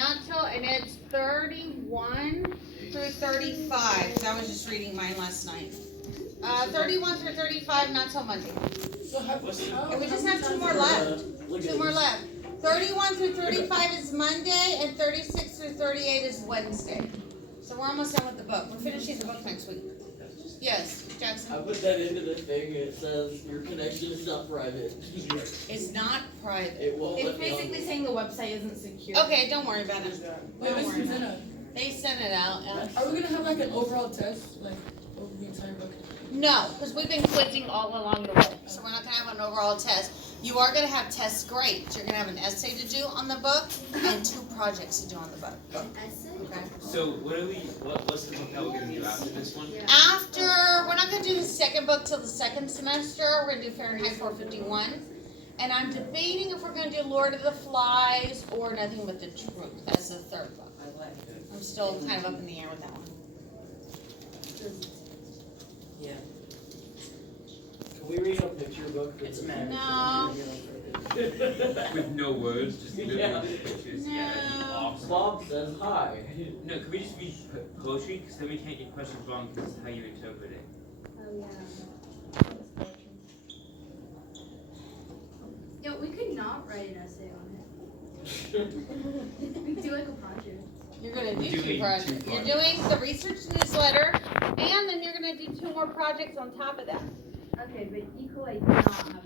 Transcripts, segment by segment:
not till, and it's 31 through 35. 'Cause I was just reading mine last night. 31 through 35, not till Monday. And we just have two more left. Two more left. 31 through 35 is Monday, and 36 through 38 is Wednesday. So we're almost done with the book. We're finishing the book next week. Yes, Jackson. I put that into the thing. It says your connection is not private. It's not private. It won't It's let me on. basically saying the website isn't secure. Okay, don't worry about it. Wait, Don't what's worry about Susanna? it. They sent it out. Are we gonna have like an overall test, like over the entire book? No, because we've been quizzing all along the way. So we're not going to have an overall test. You are going to have test grades. You're going to have an essay to do on the book and 2 projects to do on the book. Okay. So what's the book that we're gonna do after this one? After, we're not going to do the second book till the second semester. We're going to do Fahrenheit 451. And I'm debating if we're going to do Lord of the Flies or Nothing But the Truth. That's the third book. I'm still kind of up in the air with that one. Yeah. Can we read a picture book? It's a matter. No. With no words, just literally Yeah. pictures. No. Yeah, that'd be awesome. Bob says hi. No, can we just read poetry? Because then we can't get questions wrong because of how you interpret it. Oh yeah. Yo, we could not write an essay on it. We could do like a project. You're going to We're do 2 doing projects. 2 You're projects. doing the research newsletter, and then you're going to do 2 more projects on top of that. Okay, but equally do not have a certain.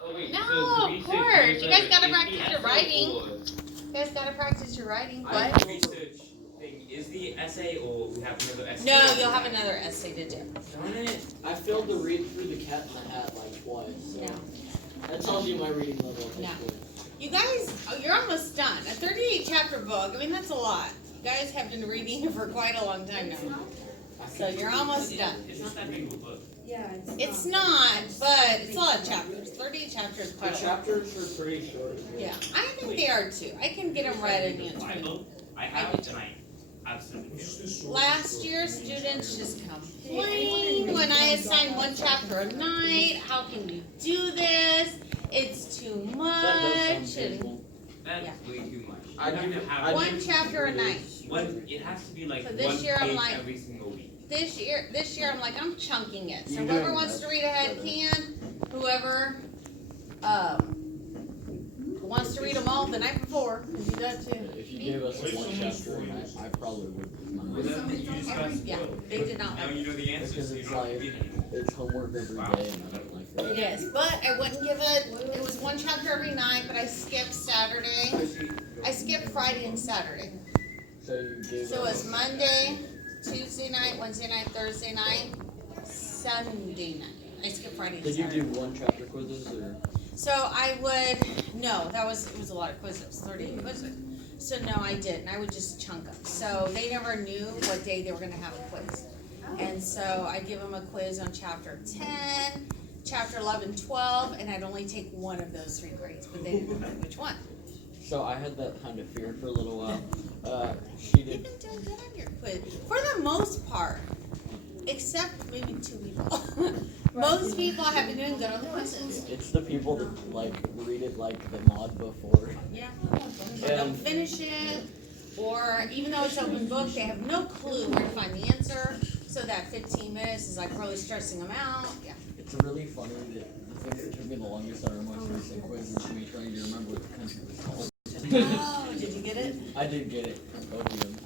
Oh wait, No, so the of research course. You guys newsletter gotta is the practice your essay writing. or- You guys got to practice your writing. I What? the research thing is the essay, or we have another essay? No, you'll have another essay to do. Darn it. I failed to read through The Cat in the Hat like twice. So No. that tells you my reading level at this No. point. You guys, you're almost done. A 38 chapter book. I mean, that's a lot. You guys have been reading it for quite a long time now. So you're almost done. It's not that big of a book. Yeah, It's not, but it's a lot of chapters. 38 chapters is The quite a lot. chapters are pretty short. Yeah, I think they are too. I can get them read in 20 Bible? I have it tonight. Absolutely. Last year, students just complained when I assign 1 chapter a night. How can you do this? It's too That much. does sound And painful. That's Yeah. way too much. I You have do- to have I 1 chapter a night. It has to be like So this 1 year I'm page like- every single week. This year I'm like, I'm chunking it. So You're whoever doing wants to that read ahead better. can. Whoever wants to read them all the night before can do that too. If you gave us 1 chapter, I probably would. Well, then you just got Yeah, they did not Now like you know the answer, Because so you it's don't have to like- read it anymore. It's homework every day, and I don't like that. Yes, but I wouldn't give it was 1 chapter every night, but I skipped Saturday. I skipped Friday and Saturday. So you gave So it us. was Monday, Tuesday night, Wednesday night, Thursday night, Sunday night. I skipped Friday and Did you Saturday. do 1 chapter quizzes or? So I would, no, it was a lot of quizzes, 38 quizzes. So no, I didn't. I would just chunk them. So they never knew what day they were gonna have a quiz. And so I give them a quiz on chapter 10, chapter 11, 12, and I'd only take 1 of those 3 grades, but they didn't know which one. So I had that kind of fear for a little while. She You've did. been doing good on your quiz, for the most part, except maybe 2 people. Most people have been doing good on the quizzes. It's the people that like read it like the mod before. Yeah. Or don't finish it, or even though it's open book, they have no clue where to find the answer. So that 15 minutes is like really stressing them out. Yeah. It's really funny that the thing that took me the longest on our most recent quiz is me trying to remember what the country was called. Oh, did you get it? I did get it, both of them.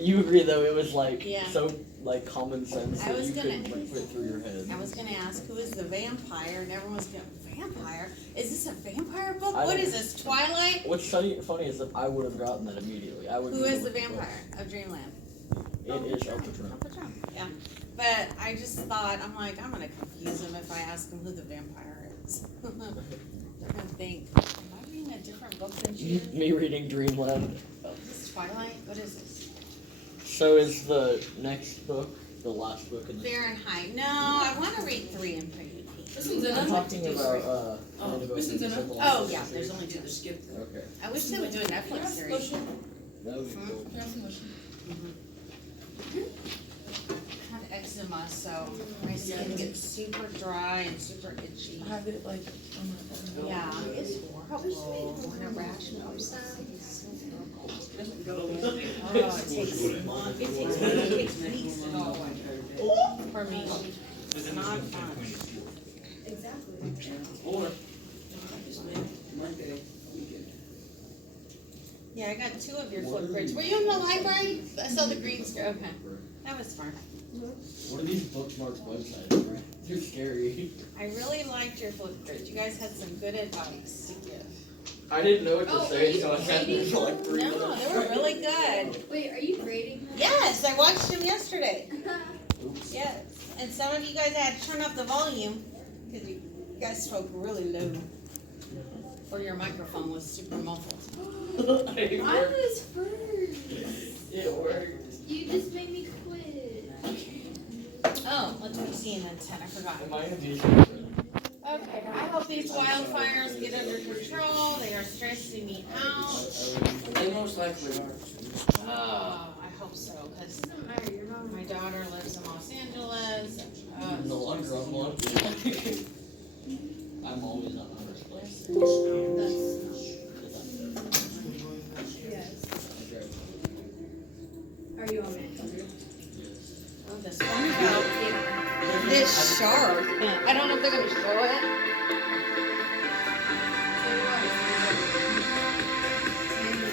You agree though, it was like Yeah. so like common sense I that was you gonna- couldn't like put it through your head. I was gonna ask who is the vampire, and everyone's going, vampire? Is this a vampire book? I What don't- is this, Twilight? What's funny is that I would have gotten that immediately. I would. Who Google is the it, but vampire of Dreamland? It is El Patron. El Patron, yeah. But I just thought, I'm like, I'm gonna confuse them if I ask them who the vampire is. They're gonna think, am I reading a different book than she is? Me reading Dreamland. Is this Twilight? What is this? So is the next book the last book in the? Fahrenheit. No, I want to read 3 and repeat. This one's in I'm it. talking about this one's in it. Oh, yeah, there's only 2. Okay, I wish they would do a Netflix series. Lotion. that would be cool. Can I have some lotion? I have eczema, so my skin gets super dry and super itchy. I have it like on my Yeah, it's horrible when a rash pops up. It's so horrible. Oh, it takes months, it takes weeks to go away. For me, it's not fun. Exactly. Or, Yeah, I got 2 of your Flipgrids. Were you in the library? I saw the green screen. Okay, that was fun. What are these bookmarks websites? They're scary. I really liked your Flipgrids. You guys had some good advice to give. I didn't know what to Oh, say, are so I you sat there reading? for like 3 minutes. No, they were really good. Wait, are you grading them? Yes, I watched them yesterday. Oops. Yes, and some of you guys had to turn up the volume because you guys spoke really low, or your microphone was super muffled. It I worked. was first. It worked. You just made me quit. Oh, let's be seeing that 10. I forgot. Am I a Okay, I hope these wildfires get under control. They are stressing me out. they most likely are. Oh, I hope so, because Doesn't matter, you're not my daughter lives in Los Angeles. No longer on one. I'm always on Hunter's place. Yes. Are you on it? Oh, this one about this shark. I don't know if they're going to show it.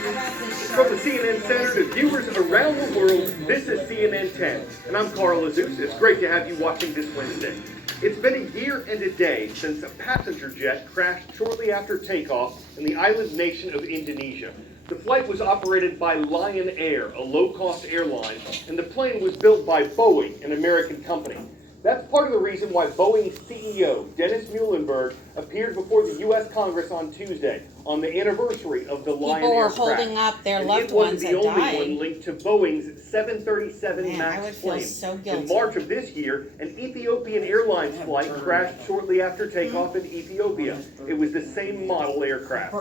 How about this From shark? the CNN Center to viewers around the world, this is CNN 10, and I'm Carl Azus. It's great to have you watching this Wednesday. It's been a year and a day since a passenger jet crashed shortly after takeoff in the island nation of Indonesia. The flight was operated by Lion Air, a low-cost airline, and the plane was built by Boeing, an American company. That's part of the reason why Boeing's CEO, Dennis Muilenburg, appeared before the U.S. Congress on Tuesday on the anniversary of the Lion People Air were crash. holding up their And loved it was ones the that only died. one linked to Boeing's 737 Man, I MAX would feel plane. so In guilty. March of this year, an Ethiopian Airlines flight crashed shortly after takeoff in Ethiopia. It was the same model aircraft.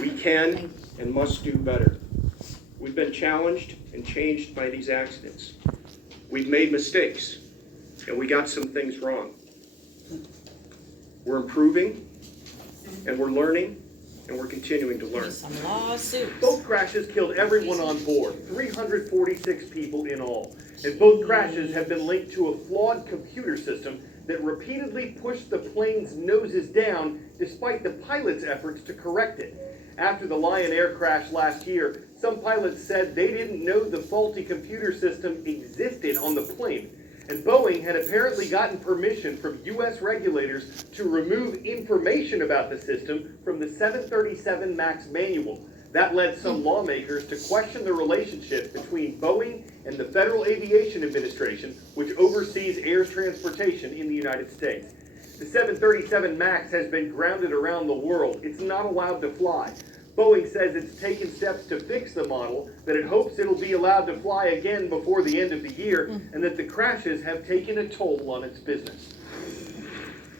We can and must do better. We've been challenged and changed by these accidents. We've made mistakes, and we got some things wrong. We're improving, and we're learning, and we're continuing to learn. Some lawsuits. Both crashes killed everyone on board, 346 people in all. And both crashes have been linked to a flawed computer system that repeatedly pushed the plane's noses down despite the pilot's efforts to correct it. After the Lion Air crash last year, some pilots said they didn't know the faulty computer system existed on the plane. And Boeing had apparently gotten permission from U.S. regulators to remove information about the system from the 737 MAX manual. That led some lawmakers to question the relationship between Boeing and the Federal Aviation Administration, which oversees air transportation in the United States. The 737 MAX has been grounded around the world. It's not allowed to fly. Boeing says it's taken steps to fix the model, that it hopes it'll be allowed to fly again before the end of the year, and that the crashes have taken a toll on its business.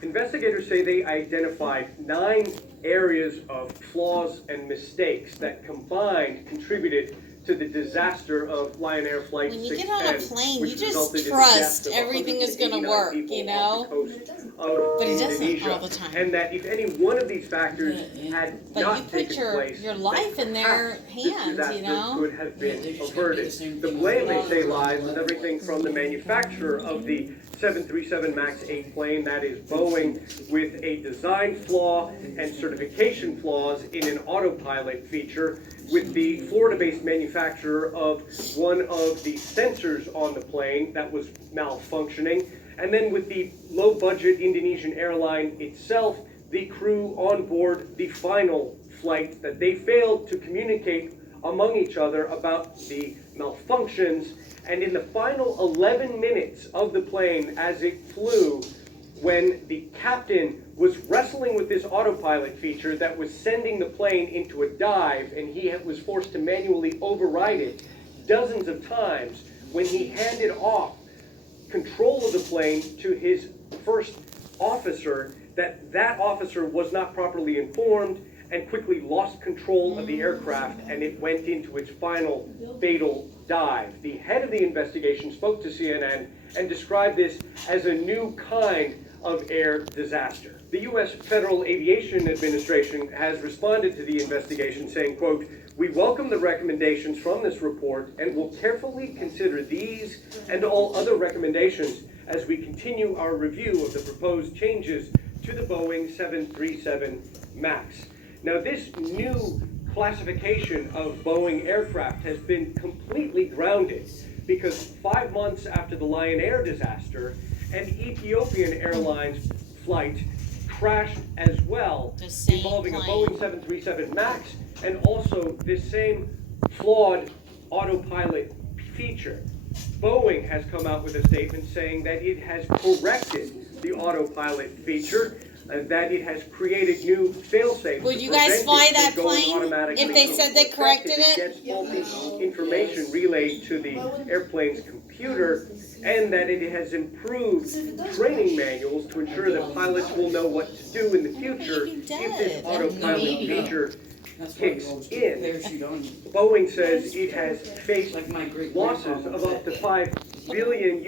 Investigators say they identified 9 areas of flaws and mistakes that combined contributed to the disaster of Lion Air Flight When you 610, get on a plane, which you just resulted in the trust deaths of everything is gonna 189 work, people you off the know? coast of But it doesn't Indonesia. all the time. And that if any one of these factors had But you not put taken your place, life in their perhaps hands, this you disaster know? could have Yeah, been they just averted. do the same The thing blame, with they say, all lies of with them. everything from the manufacturer of the 737 MAX 8 plane, that is Boeing, with a design flaw and certification flaws in an autopilot feature, with the Florida-based manufacturer of one of the sensors on the plane that was malfunctioning, and then with the low-budget Indonesian airline itself, the crew on board the final flight, that they failed to communicate among each other about the malfunctions. And in the final 11 minutes of the plane as it flew, when the captain was wrestling with this autopilot feature that was sending the plane into a dive, and he was forced to manually override it dozens of times, when he handed off control of the plane to his first officer, that officer was not properly informed and quickly lost control of the aircraft, and it went into its final fatal dive. The head of the investigation spoke to CNN and described this as a new kind of air disaster. The U.S. Federal Aviation Administration has responded to the investigation saying, quote, "We welcome the recommendations from this report and will carefully consider these and all other recommendations as we continue our review of the proposed changes to the Boeing 737 MAX." Now, this new classification of Boeing aircraft has been completely grounded because 5 months after the Lion Air disaster, an Ethiopian Airlines flight crashed as well, The same involving a plane. Boeing 737 MAX and also this same flawed autopilot feature. Boeing has come out with a statement saying that it has corrected the autopilot feature, that it has created new fail-safes. Would to you guys prevent fly it that from going plane automatically if they said they corrected it? Gets faulty information relayed to the airplane's computer, and that it has improved training manuals to ensure that pilots will know what to do in the future you if dead. this autopilot feature That's why kicks you always put in. a parachute on you. Boeing says it has faced Like my great losses of up to $5 billion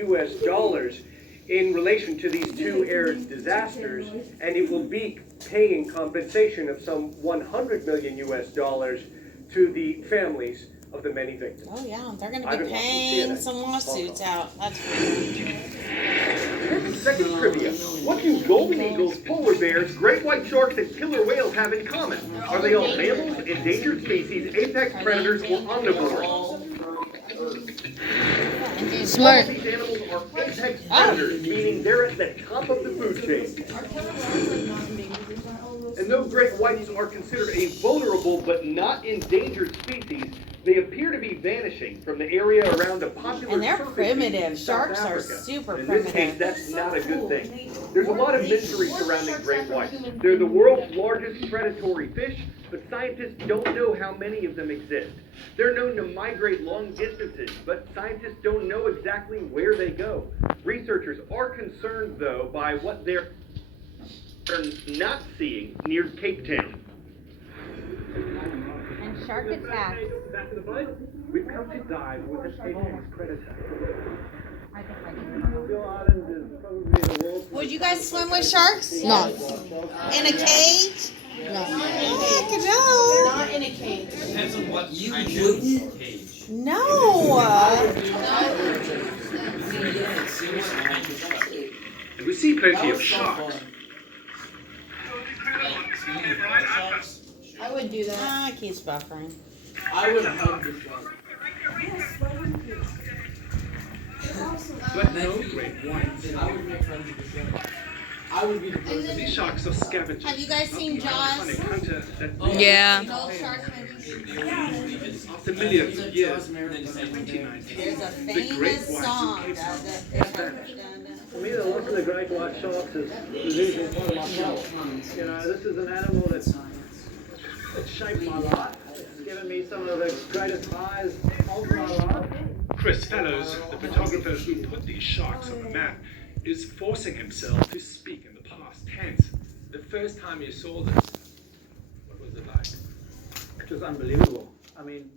in relation to these two air disasters, and it will be paying compensation of some $100 million to the families of the many victims. Oh yeah, they're gonna I've be been watching paying CNN. some lawsuits out. That's great. Second trivia. What do golden eagles, polar bears, great white sharks, and killer whales have in common? Are they all mammals, endangered species, apex predators, or omnivores? Smart. All these animals are apex predators, meaning they're at the top of the food chain. And though great whites are considered a vulnerable but not endangered species, they appear to be vanishing from the area around a popular And they're surfing beach primitive. in South Sharks are Africa. super In this case, primitive. that's not a good thing. There's a lot of mystery surrounding great whites. They're the world's largest predatory fish, but scientists don't know how many of them exist. They're known to migrate long distances, but scientists don't know exactly where they go. Researchers are concerned, though, by what they're not seeing near Cape Town. And shark attack. Back to the boat. We've come to dive with an apex predator. Your island is probably the world's Would you guys swim with sharks? No. In a cage? No. Heck no. Not in a cage. Depends on what You kind wouldn't? of cage. No. We see plenty That of was so sharks. fun. Like, I would do that. Ah, it keeps buffering. I would hug the shark. But no great whites. I would make friends with the shark. I would be the person. These sharks are scavengers. Have you guys seen Jaws? Hunter that Yeah. The old shark movies? after millions of years, There's a the great famous whites song of Cape that For me, the loss of the great white sharks is losing part of myself. You know, this is an animal that's shaped my life. It's given me some of the greatest highs of my life. Chris Fellows, the photographer who put these sharks on the map, is forcing himself to speak in the past tense. The first time you saw this, what was it like? It was unbelievable. I mean,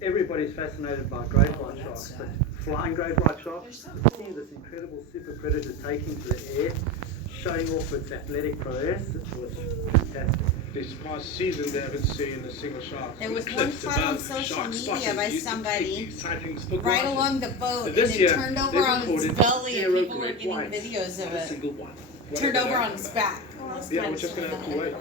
everybody's fascinated by great white sharks, but flying great white sharks, to see this incredible super predator taking to the air, showing off its athletic prowess, it was fantastic. This past season, they haven't seen a single shark. There was Clips one caught on above social shark media spotters by used to somebody take these sightings for right granted. along the boat, and this it year, turned they over on its recorded belly, and 0 people were great getting whites. videos of Not a it. single one. Turned Whatever over that on was its about. back. Yeah, we're just gonna have to wait.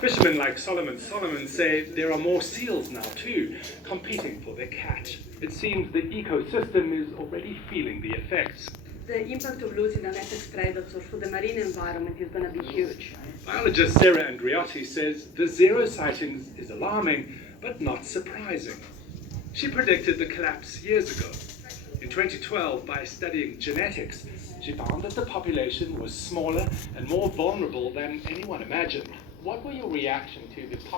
Fishermen like Solomon say there are more seals now too, competing for their catch. It seems the ecosystem is already feeling the effects. The impact of losing an apex predator for the marine environment is going to be huge. Biologist Sarah Andreotti says the zero sightings is alarming, but not surprising. She predicted the collapse years ago. In 2012, by studying genetics, she found that the population was smaller and more vulnerable than anyone imagined. What were your reaction to the population?